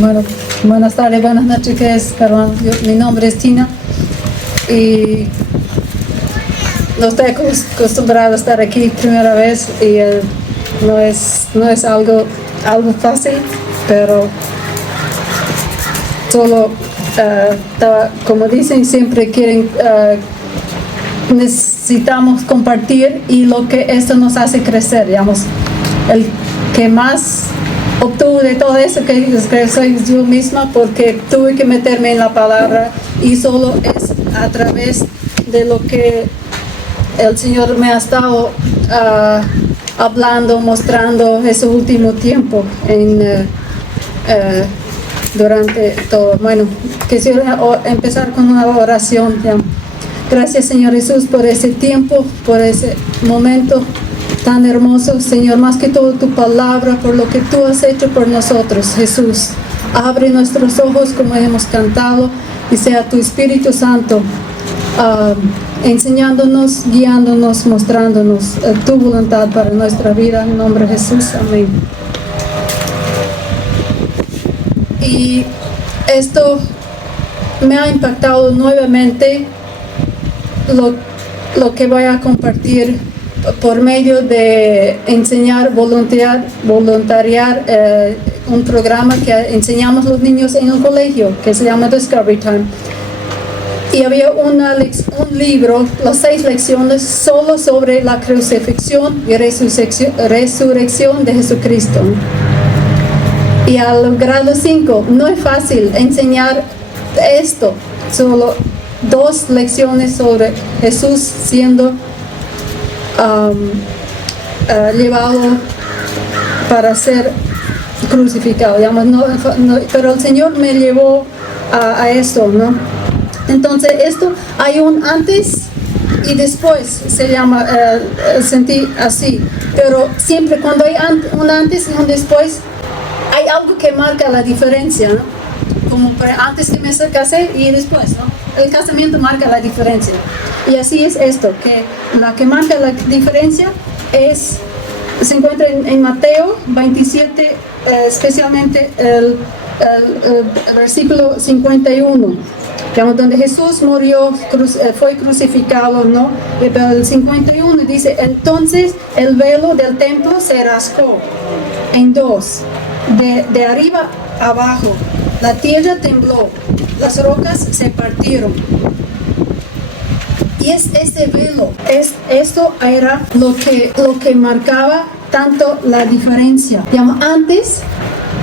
Bueno, buenas tardes, buenas noches, hermano. Mi nombre es Tina y no estoy acostumbrada a estar aquí primera vez y no es algo fácil, pero solo como dicen, siempre quieren, necesitamos compartir y lo que esto nos hace crecer, digamos, el que más obtuve de todo eso que soy yo misma, porque tuve que meterme en la palabra y solo es a través de lo que el Señor me ha estado hablando, mostrando ese último tiempo durante todo. Bueno, quisiera empezar con una oración. Ya. Gracias, Señor Jesús, por ese tiempo, por ese momento tan hermoso, Señor, más que todo tu palabra, por lo que tú has hecho por nosotros, Jesús. Abre nuestros ojos como hemos cantado y sea tu Espíritu Santo enseñándonos, guiándonos, mostrándonos tu voluntad para nuestra vida. En nombre de Jesús, amén. Y esto me ha impactado nuevamente lo que voy a compartir por medio de enseñar, voluntariar un programa que enseñamos a los niños en el colegio, que se llama Discovery Time. Y había un libro, las 6 lecciones, solo sobre la crucifixión y resurrección de Jesucristo. Y al grado 5, no es fácil enseñar esto, solo 2 lecciones sobre Jesús siendo llevado para ser crucificado, digamos, pero el Señor me llevó a eso, ¿no? Entonces esto hay un antes y después, se llama, sentí así, pero siempre cuando hay un antes y un después, hay algo que marca la diferencia, ¿no? Como antes que me casé y después, ¿no? El casamiento marca la diferencia. Y así es esto, que la que marca la diferencia se encuentra en Mateo 27, especialmente el versículo 51, donde Jesús murió, fue crucificado, ¿no? Pero el 51 dice, entonces el velo del templo se rasgó en 2, de arriba abajo, la tierra tembló, las rocas se partieron. Y es ese velo, esto era lo que marcaba tanto la diferencia. Antes,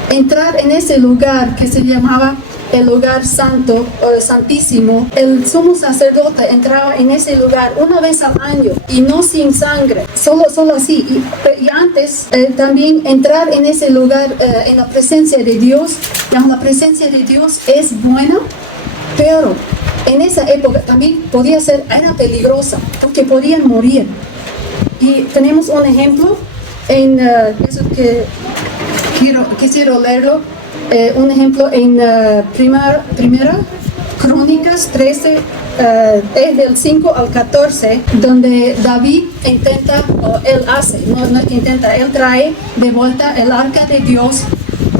entrar en ese lugar que se llamaba el lugar santo o santísimo, el sumo sacerdote entraba en ese lugar una vez al año y no sin sangre, solo así. Y antes también entrar en ese lugar en la presencia de Dios, la presencia de Dios es buena, pero en esa época también era peligrosa porque podían morir. Y tenemos un ejemplo en eso que quisiera leerlo. Un ejemplo en primera Crónicas 13, es del 5 al 14, donde David él trae de vuelta el arca de Dios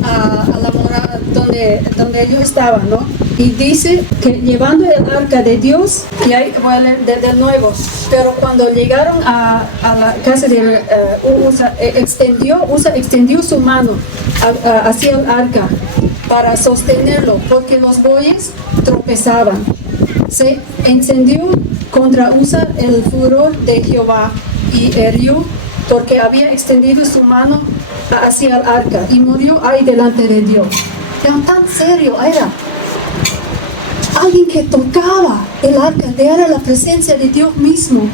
a la morada donde ellos estaban, ¿no? Y dice que llevando el arca de Dios, y ahí voy a leer de nuevo, pero cuando llegaron a la casa de Usa extendió su mano hacia el arca para sostenerlo, porque los bueyes tropezaban. Se encendió contra Usa el furor de Jehová y hirió, porque había extendido su mano hacia el arca y murió ahí delante de Dios. Tan serio era. Alguien que tocaba el arca, era la presencia de Dios mismo.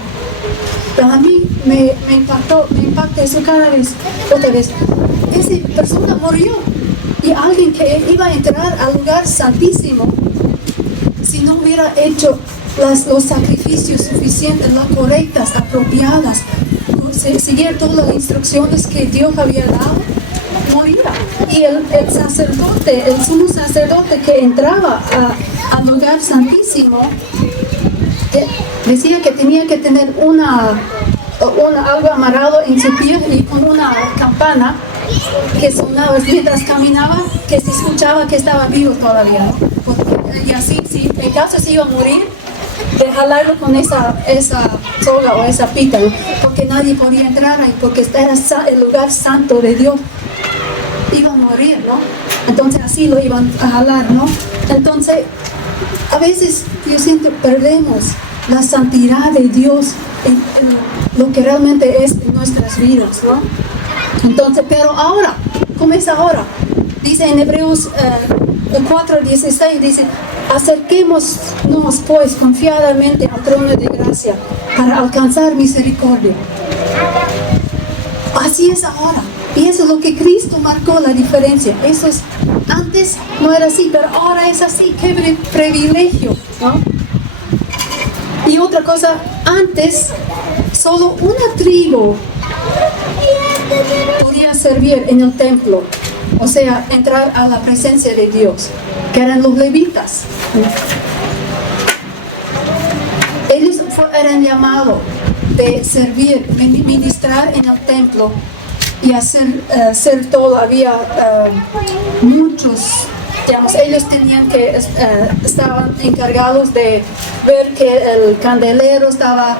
Pero a mí me impacta eso otra vez. Esa persona murió y alguien que iba a entrar al lugar santísimo, si no hubiera hecho los sacrificios suficientes, las correctas, apropiadas, seguir todas las instrucciones que Dios había dado, moría. Y el sacerdote, el sumo sacerdote que entraba al lugar santísimo, decía que tenía que tener algo amarrado en su pie y con una campana que sonaba mientras caminaba, que se escuchaba que estaba vivo todavía, ¿no? Y así, si en caso se iba a morir, de jalarlo con esa soga o esa pita, ¿no? Porque nadie podía entrar ahí, porque era el lugar santo de Dios. Iba a morir, ¿no? Entonces así lo iban a jalar, ¿no? Entonces, a veces yo siento perdemos la santidad de Dios en lo que realmente es en nuestras vidas, ¿no? Entonces, pero ahora, ¿cómo es ahora? Dice en Hebreos 4:16, dice, acerquémonos pues confiadamente al trono de gracia para alcanzar misericordia. Así es ahora. Y eso es lo que Cristo marcó la diferencia. Eso es, antes no era así, pero ahora es así. Qué privilegio, ¿no? Y otra cosa, antes solo una tribu podía servir en el templo, o sea, entrar a la presencia de Dios, que eran los levitas. Ellos eran llamados de servir, ministrar en el templo y hacer todo. Había muchos, digamos, ellos tenían que, estaban encargados de ver que el candelero estaba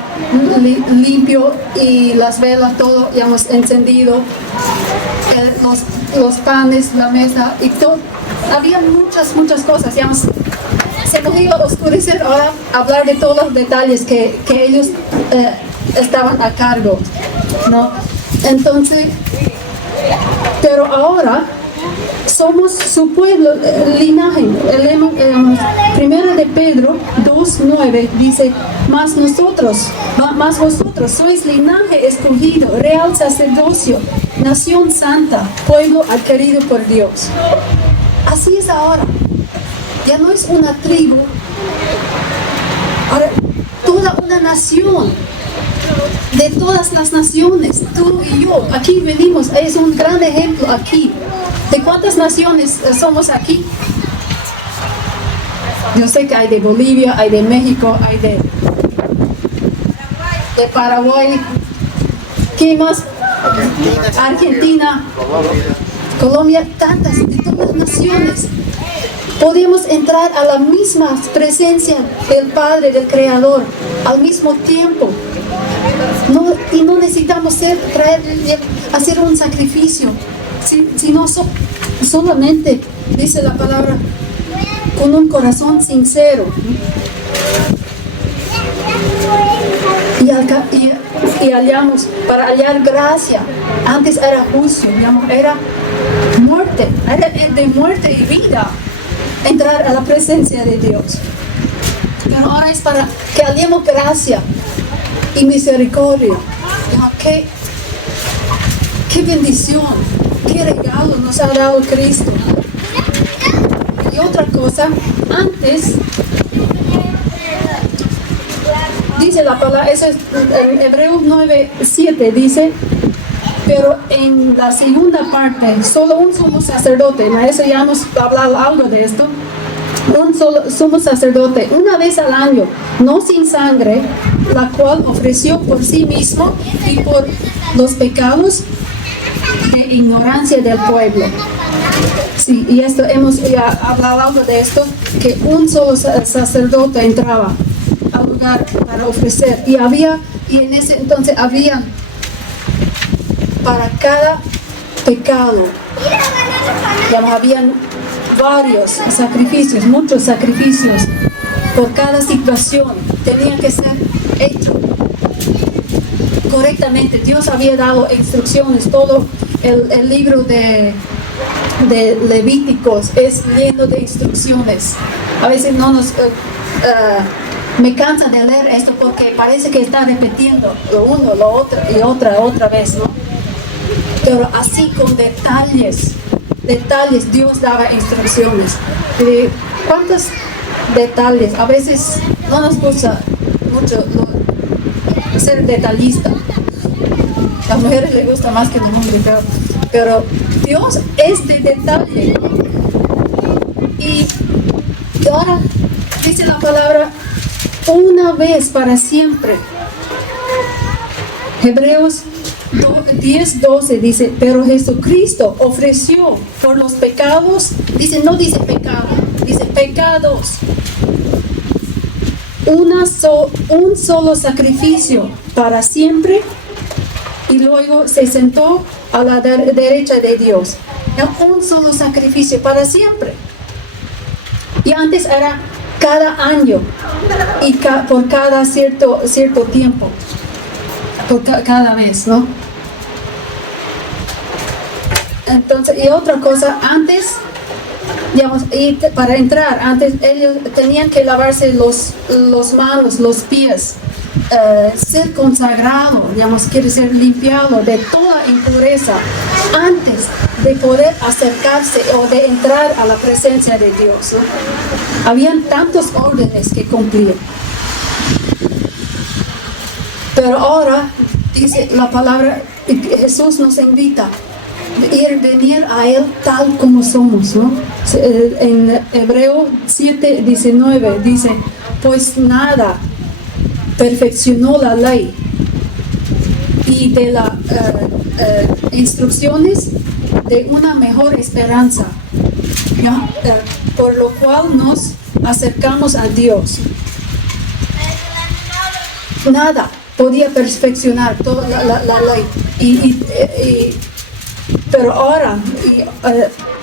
limpio y las velas, todo, digamos, encendido, los panes, la mesa y todo. Había muchas cosas, digamos. Se nos iba a oscurecer ahora hablar de todos los detalles que ellos estaban a cargo, ¿no? Entonces, pero ahora somos su pueblo, linaje. Primera de Pedro 2:9 dice, mas vosotros sois linaje escogido, real sacerdocio, nación santa, pueblo adquirido por Dios. Así es ahora. Ya no es una tribu, ahora toda una nación, de todas las naciones, tú y yo, aquí venimos, es un gran ejemplo aquí. ¿De cuántas naciones somos aquí? Yo sé que hay de Bolivia, hay de México, hay de Paraguay, ¿qué más? Argentina, Colombia, tantas, de todas las naciones. Podemos entrar a la misma presencia del Padre, del Creador, al mismo tiempo. Y no necesitamos hacer un sacrificio, sino solamente, dice la palabra, con un corazón sincero. Y hallamos, para hallar gracia. Antes era juicio, digamos, era muerte, era de muerte y vida. Entrar a la presencia de Dios. Pero ahora es para que hallemos gracia y misericordia. Qué bendición, qué regalo nos ha dado Cristo. Y otra cosa, antes, dice la palabra, eso es en Hebreos 9:7, dice, pero en la segunda parte, solo un sumo sacerdote, eso ya hemos hablado algo de esto, un solo sumo sacerdote, una vez al año, no sin sangre, la cual ofreció por sí mismo y por los pecados de ignorancia del pueblo. Sí, y esto hemos ya hablado algo de esto, que un solo sacerdote entraba al lugar para ofrecer, y en ese entonces había para cada pecado, digamos, habían varios sacrificios, muchos sacrificios por cada situación, tenían que ser hechos correctamente. Dios había dado instrucciones, todo el libro de Levíticos es lleno de instrucciones. A veces no nos me cansa de leer esto porque parece que está repitiendo lo uno, lo otro y otra vez, ¿no? Pero así con detalles Dios daba instrucciones. ¿Cuántos detalles? A veces no nos gusta mucho ser detallista. A las mujeres les gusta más que a los hombres, pero Dios es de detalle. Y ahora dice la palabra, una vez para siempre. Hebreos 10:12 dice, pero Jesucristo ofreció por los pecados, dice, no dice pecado, dice pecados, un solo sacrificio para siempre, y luego se sentó a la derecha de Dios. Un solo sacrificio para siempre. Y antes era cada año y por cada cierto tiempo, por cada vez, ¿no? Entonces, y otra cosa, antes, digamos, y para entrar, antes ellos tenían que lavarse los manos, los pies, ser consagrado, digamos, quiere ser limpiado de toda impureza antes de poder acercarse o de entrar a la presencia de Dios, ¿no? Habían tantos órdenes que cumplir. Pero ahora, dice la palabra, Jesús nos invita a venir a Él tal como somos, ¿no? En Hebreo 7:19 dice, pues nada perfeccionó la ley y de las instrucciones de una mejor esperanza, ¿ya? Por lo cual nos acercamos a Dios. Nada podía perfeccionar toda la ley. Pero ahora,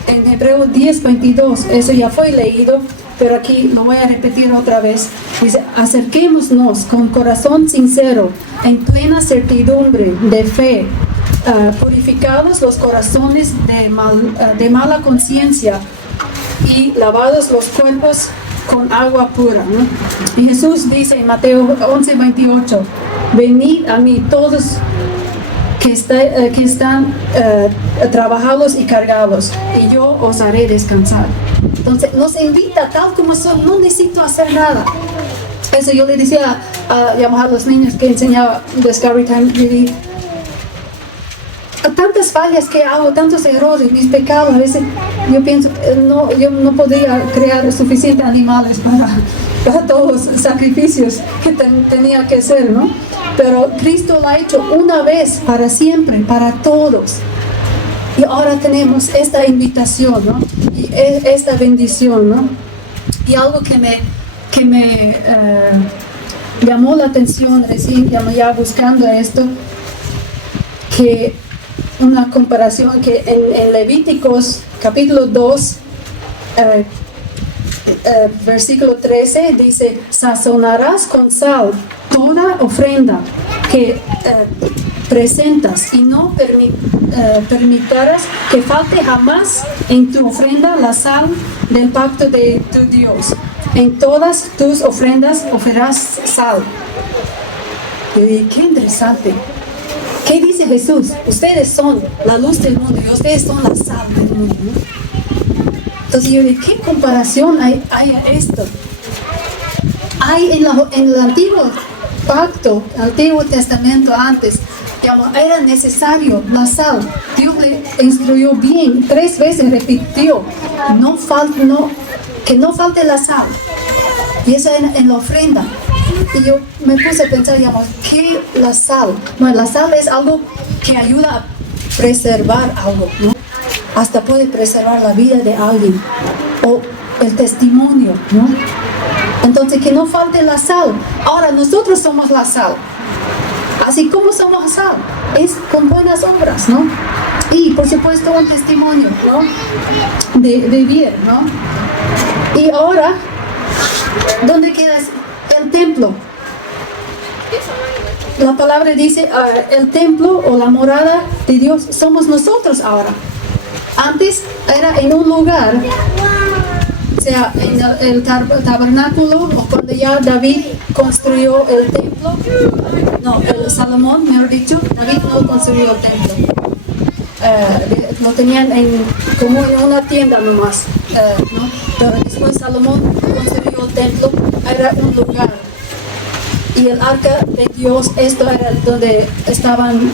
en Hebreo 10:22, eso ya fue leído, pero aquí lo voy a repetir otra vez. Dice, acerquémonos con corazón sincero, en plena certidumbre de fe, purificados los corazones de mala conciencia y lavados los cuerpos con agua pura, ¿no? Y Jesús dice en Mateo 11:28, venid a mí todos que están trabajados y cargados, y yo os haré descansar. Entonces nos invita tal como son, no necesito hacer nada. Eso yo le decía a los niños que enseñaba Discovery Time, tantas fallas que hago, tantos errores, mis pecados, a veces yo pienso, yo no podía crear suficientes animales para todos los sacrificios que tenía que hacer, ¿no? Pero Cristo lo ha hecho una vez, para siempre, para todos. Y ahora tenemos esta invitación, ¿no? Y esta bendición, ¿no? Y algo que me llamó la atención recién, ya buscando esto, que una comparación que en Levíticos capítulo 2, versículo 13 dice, sazonarás con sal toda ofrenda que presentas y no permitirás que falte jamás en tu ofrenda la sal del pacto de tu Dios. En todas tus ofrendas ofrecerás sal. Y qué interesante. ¿Qué dice Jesús? Ustedes son la luz del mundo y ustedes son la sal del mundo, ¿no? Entonces yo digo, ¿qué comparación hay a esto? Hay en el antiguo pacto, Antiguo Testamento antes, digamos, era necesario la sal. Dios le instruyó bien, 3 veces repitió, que no falte la sal. Y eso en la ofrenda. Y yo me puse a pensar, digamos, ¿qué la sal? Bueno, la sal es algo que ayuda a preservar algo, ¿no? Hasta puede preservar la vida de alguien o el testimonio, ¿no? Entonces, que no falte la sal. Ahora, nosotros somos la sal. Así como somos sal, es con buenas obras, ¿no? Y, por supuesto, un testimonio, ¿no? De vivir, ¿no? Y ahora, ¿dónde queda el templo? La palabra dice, el templo o la morada de Dios somos nosotros ahora. Antes era en un lugar, o sea, en el tabernáculo, o cuando ya David construyó el templo, el Salomón, mejor dicho, David no construyó el templo. Lo tenían como en una tienda nomás, ¿no? Pero después Salomón construyó el templo, era un lugar. Y el arca de Dios, esto era donde estaban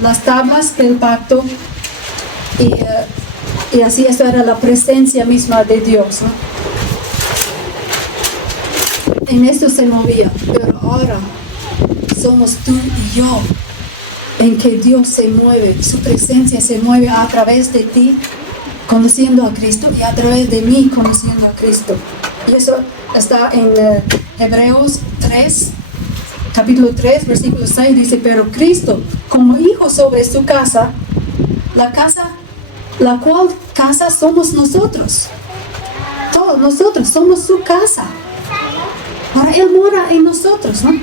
las tablas del pacto, y así esto era la presencia misma de Dios, ¿no? En esto se movía, pero ahora somos tú y yo. en que Dios se mueve, su presencia se mueve a través de ti, conociendo a Cristo, y a través de mí, conociendo a Cristo. Y eso está en Hebreos 3, capítulo 3, versículo 6, dice, pero Cristo, como hijo sobre su casa, la cual casa somos nosotros. Todos nosotros somos su casa. Ahora Él mora en nosotros, ¿no?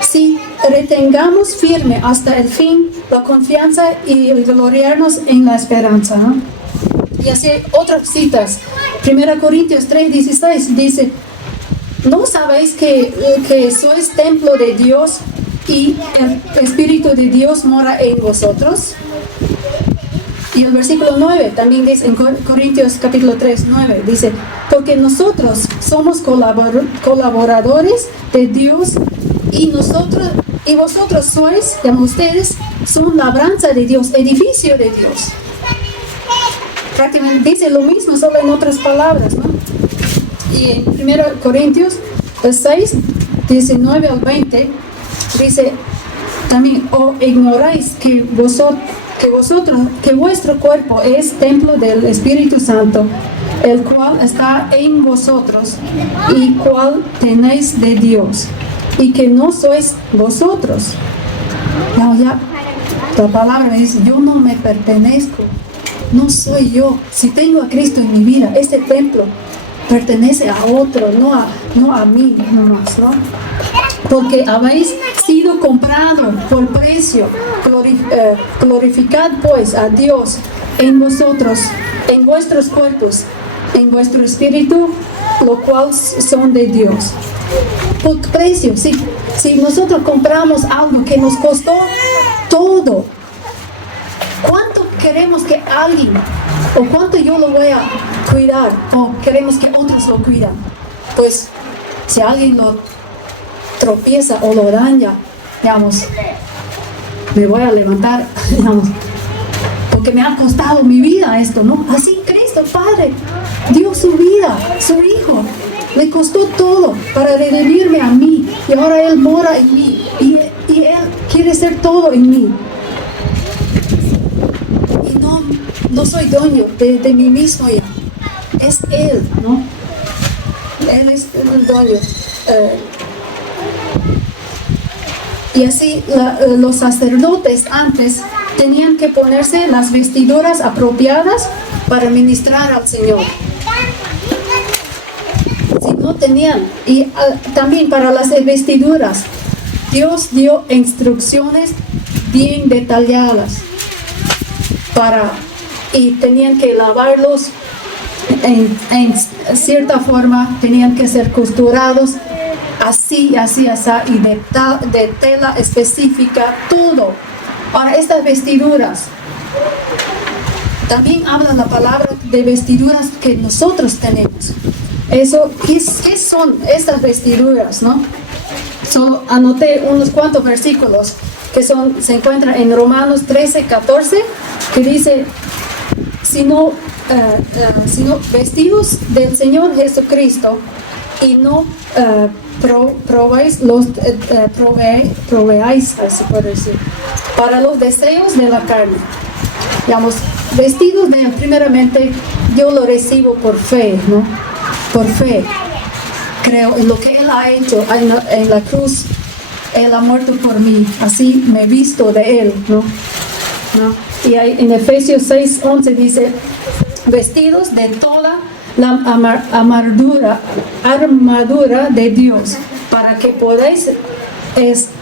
Si retengamos firme hasta el fin la confianza y el gloriarnos en la esperanza, ¿no? Y así otras citas. 1 Corintios 3:16 dice, ¿no sabéis que sois templo de Dios y el Espíritu de Dios mora en vosotros? Y el versículo 9 también dice, en Corintios capítulo 3, 9, dice, porque nosotros somos colaboradores de Dios y vosotros sois, ustedes, son labranza de Dios, edificio de Dios. Prácticamente dice lo mismo, solo en otras palabras, ¿no? Y en 1 Corintios 6, 19 al 20, dice también, o ignoráis que vuestro cuerpo es templo del Espíritu Santo, el cual está en vosotros y cual tenéis de Dios, y que no sois vosotros. Ya, la palabra me dice, yo no me pertenezco, no soy yo. Si tengo a Cristo en mi vida, este templo pertenece a otro, no a mí nomás, ¿no? Porque habéis sido comprado por precio. Glorificad pues a Dios en vosotros, en vuestros cuerpos, en vuestro espíritu, lo cual son de Dios. Por precio, sí. Si nosotros compramos algo que nos costó todo, ¿cuánto queremos que alguien, o cuánto yo lo voy a cuidar, o queremos que otros lo cuidan? Pues si alguien lo tropieza o lo daña, digamos, me voy a levantar, digamos, porque me ha costado mi vida esto, ¿no? Así Cristo, Padre, dio su vida, su Hijo, le costó todo para redimirme a mí, y ahora Él mora en mí, y Él quiere ser todo en mí. Y no soy dueño de mí mismo ya, es Él, ¿no? Él es el dueño. Y así los sacerdotes antes tenían que ponerse las vestiduras apropiadas para ministrar al Señor. Si no tenían, y también para las vestiduras, Dios dio instrucciones bien detalladas y tenían que lavarlos en cierta forma, tenían que ser costurados así, y de tela específica, todo. Ahora, estas vestiduras, también habla la palabra de vestiduras que nosotros tenemos. Eso, ¿qué son estas vestiduras, no? Solo anoté unos cuantos versículos que se encuentran en Romanos 13, 14, que dice, sino vestidos del Señor Jesucristo, y no proveáis, así puedo decir, para los deseos de la carne. Digamos, vestidos de, primeramente, yo lo recibo por fe, ¿no? Por fe. Creo en lo que Él ha hecho en la cruz. Él ha muerto por mí, así me visto de Él, ¿no? Y en Efesios 6:11 dice, vestidos de toda la armadura de Dios, para que podáis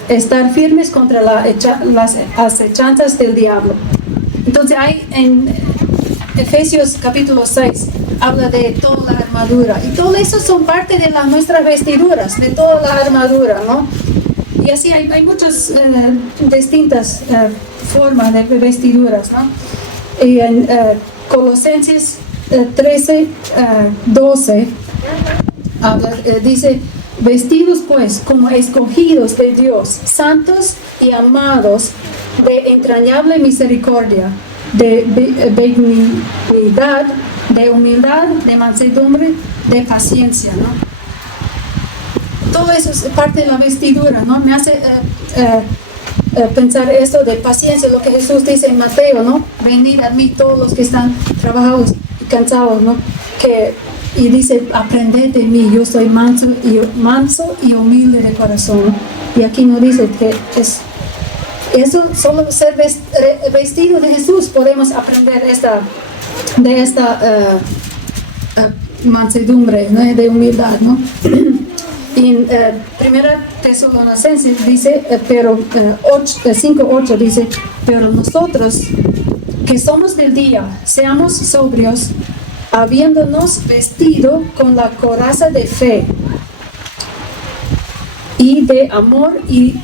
estar firmes contra las acechanzas del diablo. Entonces hay en Efesios capítulo 6, habla de toda la armadura, y todo eso son parte de nuestras vestiduras, de toda la armadura, ¿no? Y así hay muchas distintas formas de vestiduras, ¿no? Y en Colosenses 13, 12 dice, vestidos pues como escogidos de Dios, santos y amados, de entrañable misericordia, de benignidad, de humildad, de mansedumbre, de paciencia, ¿no? Todo eso es parte de la vestidura, ¿no? Me hace pensar esto de paciencia, lo que Jesús dice en Mateo, ¿no? Venid a mí todos los que están trabajados y cansados, ¿no? Y dice, aprended de mí, yo soy manso y humilde de corazón. Y aquí nos dice que eso, solo ser vestido de Jesús podemos aprender de esta mansedumbre, ¿no? De humildad, ¿no? Y en Primera Tesalonicenses dice, 5:8 dice, pero nosotros que somos del día, seamos sobrios, habiéndonos vestido con la coraza de fe y de amor y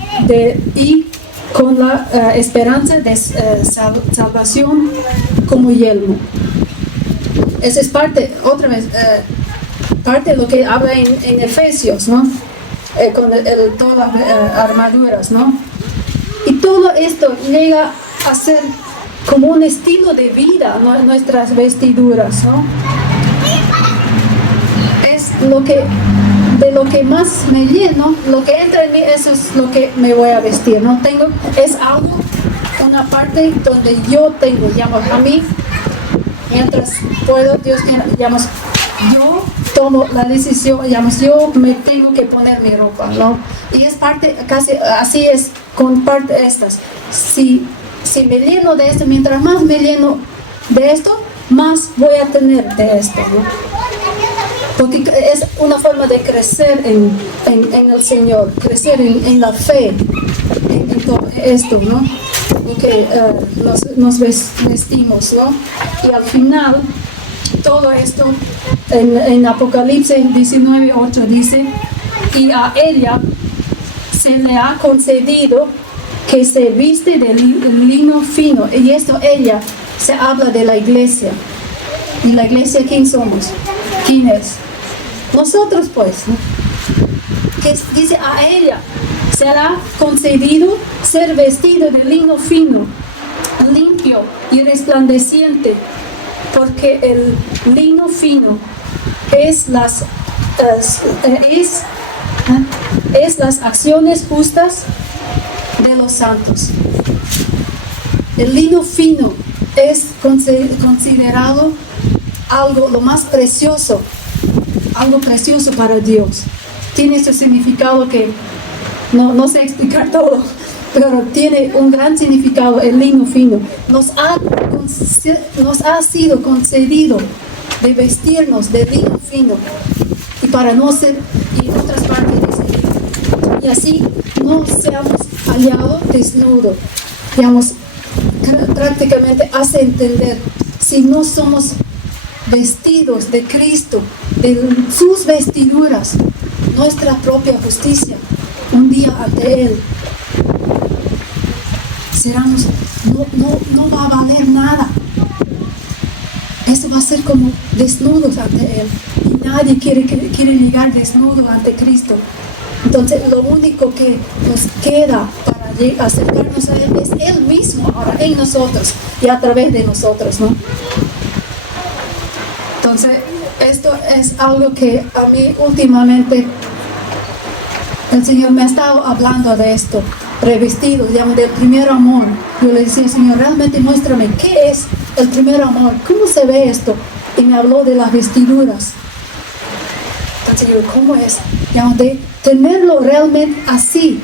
con la esperanza de salvación como yelmo. Esa es parte, otra vez, parte de lo que habla en Efesios, ¿no? Con todas las armaduras, ¿no? Y todo esto llega a ser como un estilo de vida, ¿no? Nuestras vestiduras, ¿no? Es de lo que más me lleno, lo que entra en mí, eso es lo que me voy a vestir, ¿no? Es algo, una parte donde yo tengo, digamos, a mí, mientras puedo, Dios, digamos, yo tomo la decisión, digamos, yo me tengo que poner mi ropa, ¿no? Y es parte, casi así es, con parte de estas. Si me lleno de esto, mientras más me lleno de esto, más voy a tener de esto, ¿no? Porque es una forma de crecer en el Señor, crecer en la fe, en todo esto, ¿no? Porque nos vestimos, ¿no? Y al final, todo esto, en Apocalipsis 19:8 dice, y a ella se le ha concedido que se viste de lino fino, y esto ella se habla de la iglesia. ¿Y la iglesia quién somos? ¿Quién es? Nosotros pues, ¿no? Que dice a ella se le ha concedido ser vestido de lino fino, limpio y resplandeciente, porque el lino fino es las acciones justas de los santos. El lino fino es considerado lo más precioso, algo precioso para Dios. Tiene ese significado que no sé explicar todo, pero tiene un gran significado el lino fino. Nos ha sido concedido de vestirnos de lino fino, y para no ser, y en otras partes dice, y así no seamos hallados desnudos. Digamos, prácticamente hace entender, si no somos vestidos de Cristo, de sus vestiduras, nuestra propia justicia, un día ante Él, no va a valer nada. Eso va a ser como desnudos ante Él. Y nadie quiere llegar desnudo ante Cristo. Entonces, lo único que nos queda para acercarnos a Él es Él mismo, ahora en nosotros y a través de nosotros, ¿no? Entonces, esto es algo que a mí últimamente el Señor me ha estado hablando de esto, revestido, digamos, del primer amor. Yo le decía, Señor, realmente muéstrame qué es el primer amor, cómo se ve esto. Y me habló de las vestiduras. Entonces yo, ¿cómo es? Digamos, de tenerlo realmente así,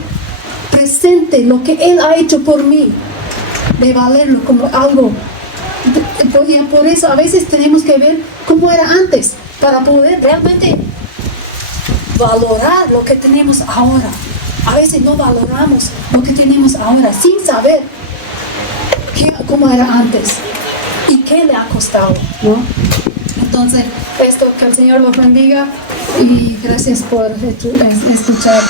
presente, lo que Él ha hecho por mí, de valerlo como algo. Por eso a veces tenemos que ver cómo era antes, para poder realmente valorar lo que tenemos ahora. A veces no valoramos lo que tenemos ahora sin saber cómo era antes y qué le ha costado, ¿no? Entonces, esto, que el Señor los bendiga y gracias por escuchar.